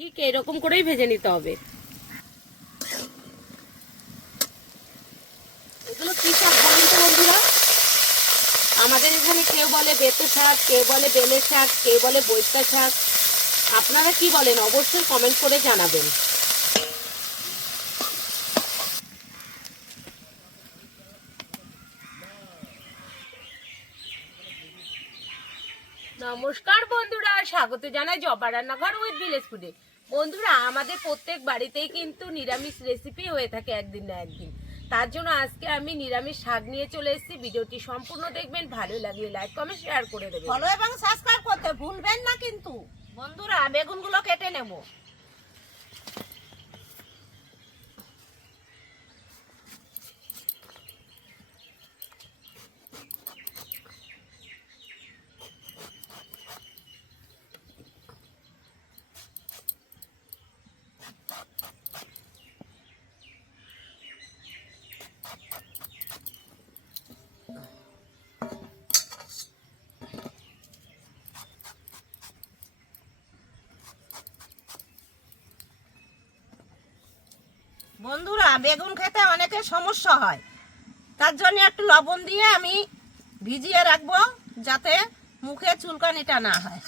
ঠিক এরকম করেই ভেজে নিতে হবে। এগুলো কি শাক বলেন তো বন্ধুরা? আমাদের এখানে কেউ বলে বেতো শাক, কেউ বলে বেলে শাক, কেউ বলে বৈতা শাক। আপনারা কি বলেন অবশ্যই কমেন্ট করে জানাবেন। নমস্কার বন্ধুরা, স্বাগত জানাই জবা রান্নাঘর উইথ ভিলেজ ফুডে। বন্ধুরা, আমাদের প্রত্যেক বাড়িতেই কিন্তু নিরামিষ রেসিপি হয়ে থাকে একদিন না একদিন। তার জন্য আজকে আমি নিরামিষ শাক নিয়ে চলে এসেছি। ভিডিওটি সম্পূর্ণ দেখবেন, ভালো লাগলে লাইক কমেন্ট শেয়ার করে দেবেন। ফলো এবং সাবস্ক্রাইব করতে ভুলবেন না কিন্তু। বন্ধুরা, বেগুনগুলো কেটে নেব। বন্ধুরা, বেগুন খেতে অনেকের সমস্যা হয়, তার জন্য একটু লবণ দিয়ে আমি ভিজিয়ে রাখবো যাতে মুখে চুলকানিটা না হয়।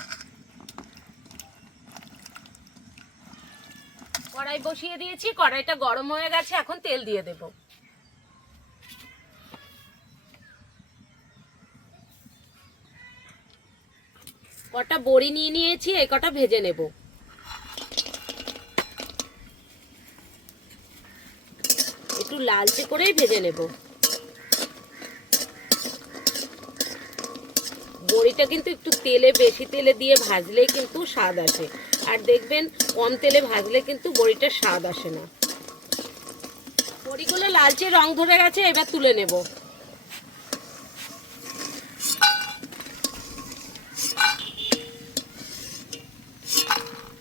কড়াই বসিয়ে দিয়েছি, কড়াইটা গরম হয়ে গেছে, এখন তেল দিয়ে দেব। কটা বড়ি নিয়ে নিয়েছি, এই কটা ভেজে নেব। একটু লালচে করেই ভেজে নেব। বড়িটা কিন্তু একটু তেলে, বেশি তেলে দিয়ে ভাজলে কিন্তু স্বাদ আসে, আর দেখবেন কম তেলে ভাজলে কিন্তু বড়িটার স্বাদ আসে না। বড়িগুলো লালচে রং ধরে গেছে, এবার তুলে নেব।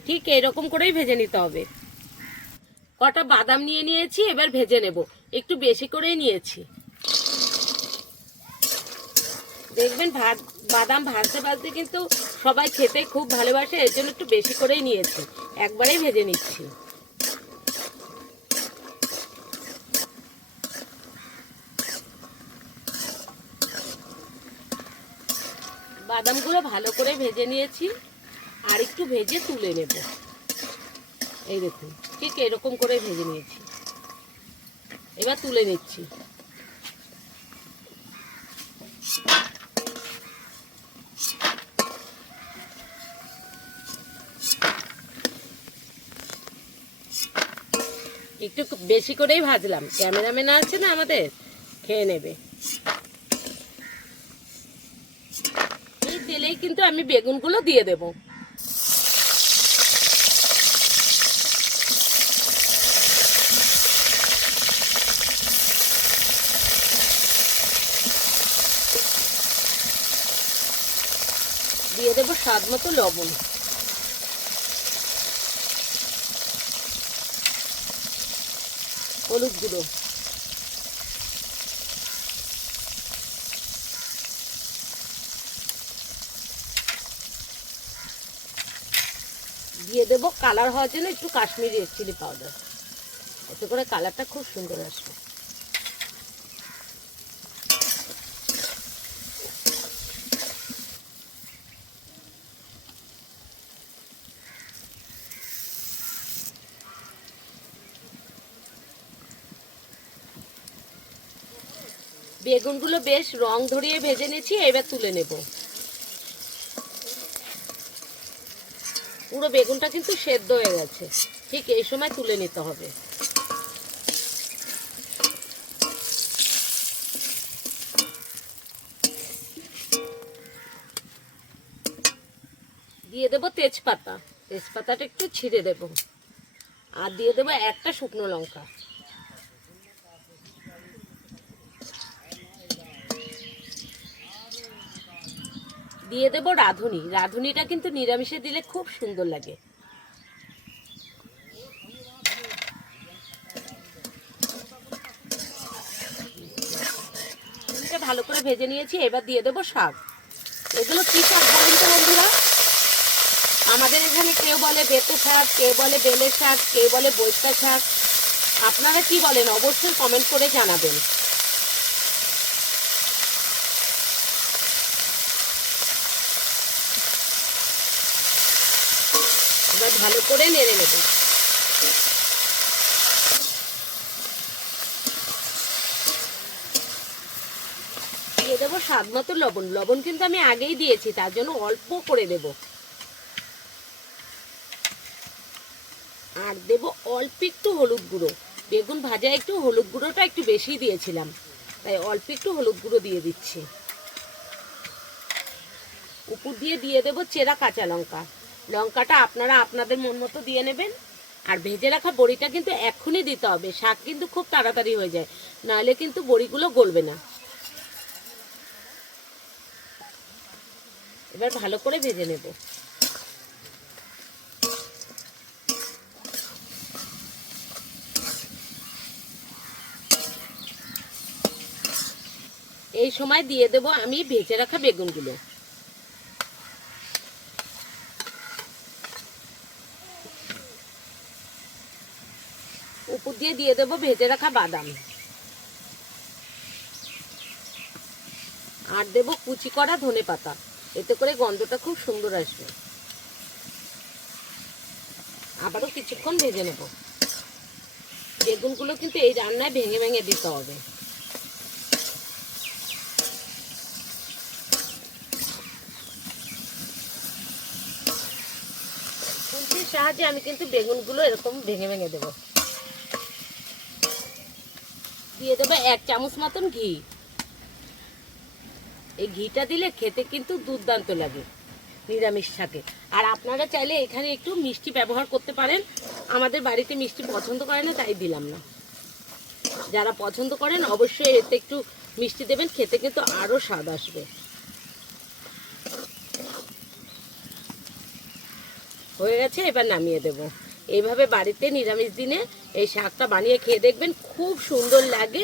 ঠিক এরকম করেই ভেজে নিতে হবে। কটা বাদাম নিয়ে নিয়েছি, এবার ভেজে নেব। একটু বেশি করেই নিয়েছি। দেখবেন বাদাম ভাজতে ভাজতে কিন্তু সবাই খেতে খুব ভালোবাসে, এর জন্য একটু বেশি করেই নিয়েছি। একবারেই ভেজে নিচ্ছি। বাদামগুলো ভালো করে ভেজে নিয়েছি, আর একটু ভেজে তুলে নেব। এই দেখুন, ঠিক এরকম করে ভেজে নিয়েছি। এবার তুলে নিচ্ছি। একটু বেশি করেই ভাজলাম, ক্যামেরাম্যান আছে না আমাদের, খেয়ে নেবে। এই তেলেই কিন্তু আমি বেগুনগুলো দিয়ে দেব। দিয়ে দেবো স্বাদ মতো লবণ, হলুদ গুঁড়ো, দিয়ে দেবো কালার হওয়ার জন্য একটু কাশ্মীরি রেড চিলি পাউডার। এতে করে কালারটা খুব সুন্দর আসবে। বেগুনগুলো বেশ রং ধরিয়ে ভেজে নিয়েছি, এবার তুলে নেব। পুরো বেগুনটা কিন্তু সেদ্ধ হয়ে গেছে, ঠিক এই সময় তুলে নিতে হবে। দিয়ে দেবো তেজপাতা, তেজপাতাটা একটু ছিঁড়ে দেব, আর দিয়ে দেবো একটা শুকনো লঙ্কা। দিয়ে দেবো রাঁধুনি, রাঁধুনিটা কিন্তু নিরামিষে দিলে খুব সুন্দর লাগে। ভালো করে ভেজে নিয়েছি, এবার দিয়ে দেবো শাক। এগুলো কি শাক বলেন তো বন্ধুরা? আমাদের এখানে কেউ বলে বেতো শাক, কেউ বলে বেলের শাক, কেউ বলে বৈশা শাক। আপনারা কি বলেন অবশ্যই কমেন্ট করে জানাবেন। এবার ভালো করে নেড়ে নেব। দিয়ে দেবো স্বাদ মতো লবণ। লবণ কিন্তু আমি আগেই দিয়েছি, তার জন্য অল্প করে দেব। আর দেব অল্প একটু হলুদ গুঁড়ো। বেগুন ভাজা একটু হলুদ গুঁড়োটা একটু বেশি দিয়েছিলাম, তাই অল্প একটু হলুদ গুঁড়ো দিয়ে দিচ্ছি। উপর দিয়ে দেব চেরা কাঁচা লঙ্কা। লঙ্কাটা আপনারা আপনাদের মন মতো দিয়ে নেবেন। আর ভেজে রাখা বড়িটা কিন্তু এক্ষুনি দিতে হবে, শাক কিন্তু খুব তাড়াতাড়ি হয়ে যায়, নাহলে কিন্তু বড়িগুলো গলবে না। এবার ভালো করে ভেজে নেব। এই সময় দিয়ে দেব আমি ভেজে রাখা বেগুনগুলো। উপর দিয়ে দেব ভেজে রাখা বাদাম। আর দেব কুচি করা ধনেপাতা, এতে করে গন্ধটা খুব সুন্দর আসবে। আবারও কিছুক্ষণ ভেজে নেব। বেগুনগুলো কিন্তু এই রান্নায় ভেঙে ভেঙে দিতে হবে। খুন্তির সাহায্যে আমি কিন্তু বেগুনগুলো এরকম ভেঙে ভেঙে দেব। দিয়ে দেবো 1 চামচ মতন ঘি। এই ঘিটা দিলে খেতে কিন্তু দুর্দান্ত লাগে নিরামিষ শাকে। আর আপনারা চাইলে এখানে একটু মিষ্টি ব্যবহার করতে পারেন। আমাদের বাড়িতে মিষ্টি পছন্দ করে না, তাই দিলাম না। যারা পছন্দ করেন অবশ্যই এতে একটু মিষ্টি দেবেন, খেতে কিন্তু আরো স্বাদ আসবে। হয়ে গেছে, এবার নামিয়ে দেব। এইভাবে বাড়িতে নিরামিষ দিনে এই শাকটা বানিয়ে খেয়ে দেখবেন, খুব সুন্দর লাগে।